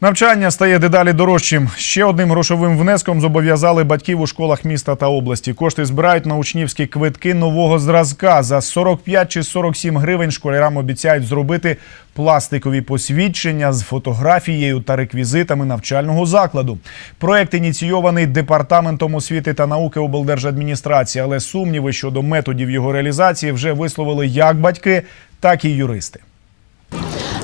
Навчання стає дедалі дорожчим. Ще одним грошовим внеском зобов'язали батьків у школах міста та області. Кошти збирають на учнівські квитки нового зразка. За 45 чи 47 гривень школярам обіцяють зробити пластикові посвідчення з фотографією та реквізитами навчального закладу. Проект ініційований департаментом освіти та науки облдержадміністрації, але сумніви щодо методів його реалізації вже висловили як батьки, так і юристи.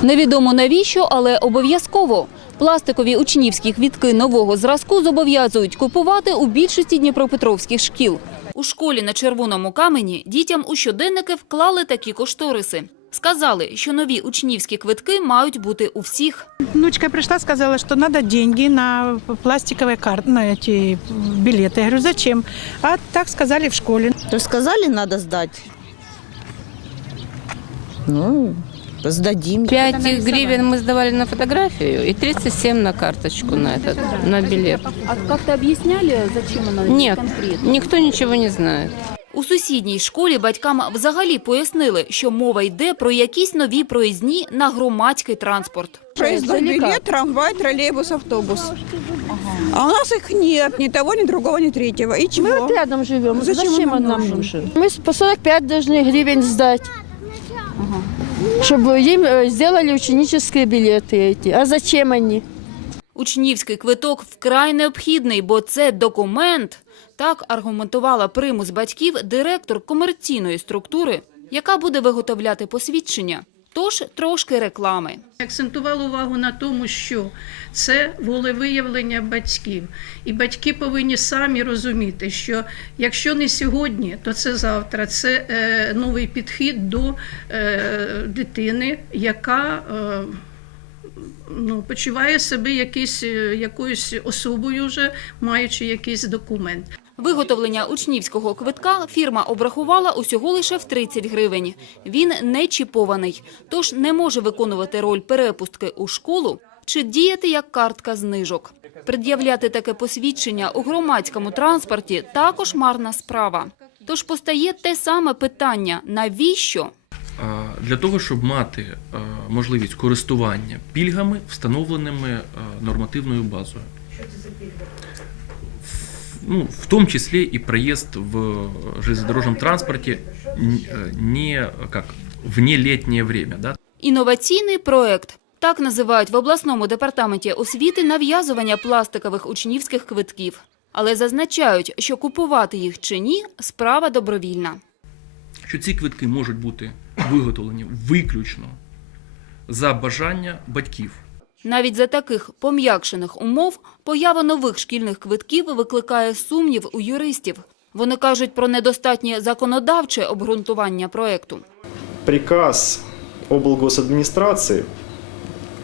Невідомо навіщо, але обов'язково. Пластикові учнівські квітки нового зразку зобов'язують купувати у більшості дніпропетровських шкіл. У школі на червоному камені дітям у щоденники вклали такі кошториси. Сказали, що нові учнівські квитки мають бути у всіх. Внучка пришла, сказала, что надо деньги на пластиковые карты, на эти билеты. Я говорю, зачем? А так сказали в школе. То сказали, надо сдать. Ну, сдадим. 5 гривен мы сдавали на фотографию и 37 на карточку на этот, на билет. А як-то об'ясняли, зачем вона Нет, никто ничего не знает. У сусідній школі батькам взагалі пояснили, що мова йде про якісь нові проїзні на громадський транспорт. Проездной билет, трамвай, троллейбус, автобус. А у нас их нет, ни того, ни другого, ни третьего. И чего? Мы вот рядом живем. Зачем Зачем, он он нам нам нужен? нужен? Мы по 45 должны гривен сдать, чтобы им э, сделали ученические билеты эти. А зачем они? Учнівський квиток вкрай необхідний, бо це документ. Так аргументувала примус батьків директор комерційної структури, яка буде виготовляти посвідчення. Тож трошки реклами. Акцентували увагу на тому, що це волевиявлення батьків. І батьки повинні самі розуміти, що якщо не сьогодні, то це завтра. Це е, новий підхід до е, дитини, яка е, ну, почуває себе якийсь, е, якоюсь особою, вже маючи якийсь документ. Виготовлення учнівського квитка фірма обрахувала усього лише в 30 гривень. Він не чіпований, тож не може виконувати роль перепустки у школу чи діяти як картка знижок. Пред'являти таке посвідчення у громадському транспорті також марна справа. Тож постає те саме питання – навіщо? Для того, щоб мати можливість користування пільгами, встановленими нормативною базою. В- Ну, в том числе и проезд в железнодорожном транспорте э, не как в нелетнее время, да, Інноваційний проект. Так називають в обласному департаменті освіти нав'язування пластикових учнівських квитків. Але зазначають, що купувати їх чи ні – справа добровільна. що ці квитки можуть бути виготовлені виключно за бажання батьків. Навіть за таких пом'якшених умов поява нових шкільних квитків викликає сумнів у юристів. Вони кажуть про недостатнє законодавче обґрунтування проекту. приказ облгосадминистрации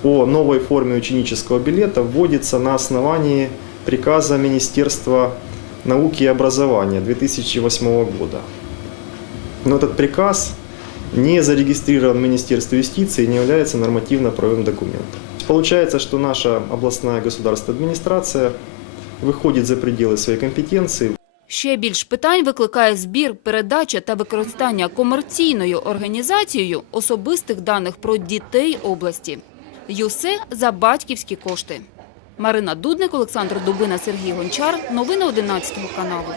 о новой форме ученического билета вводится на основании приказа Министерства науки и образования 2008 года. Но этот приказ не зарегистрирован в Министерстве юстиции и не является нормативно-правовым документом. Получается, что наша областная государственная администрация выходит за пределы своей компетенции, Ще більш питань викликає збір, передача та використання комерційною організацією особистих даних про дітей області. І усе за батьківські кошти. Марина Дудник, Олександр Дубина, Сергій Гончар. Новини 11 каналу.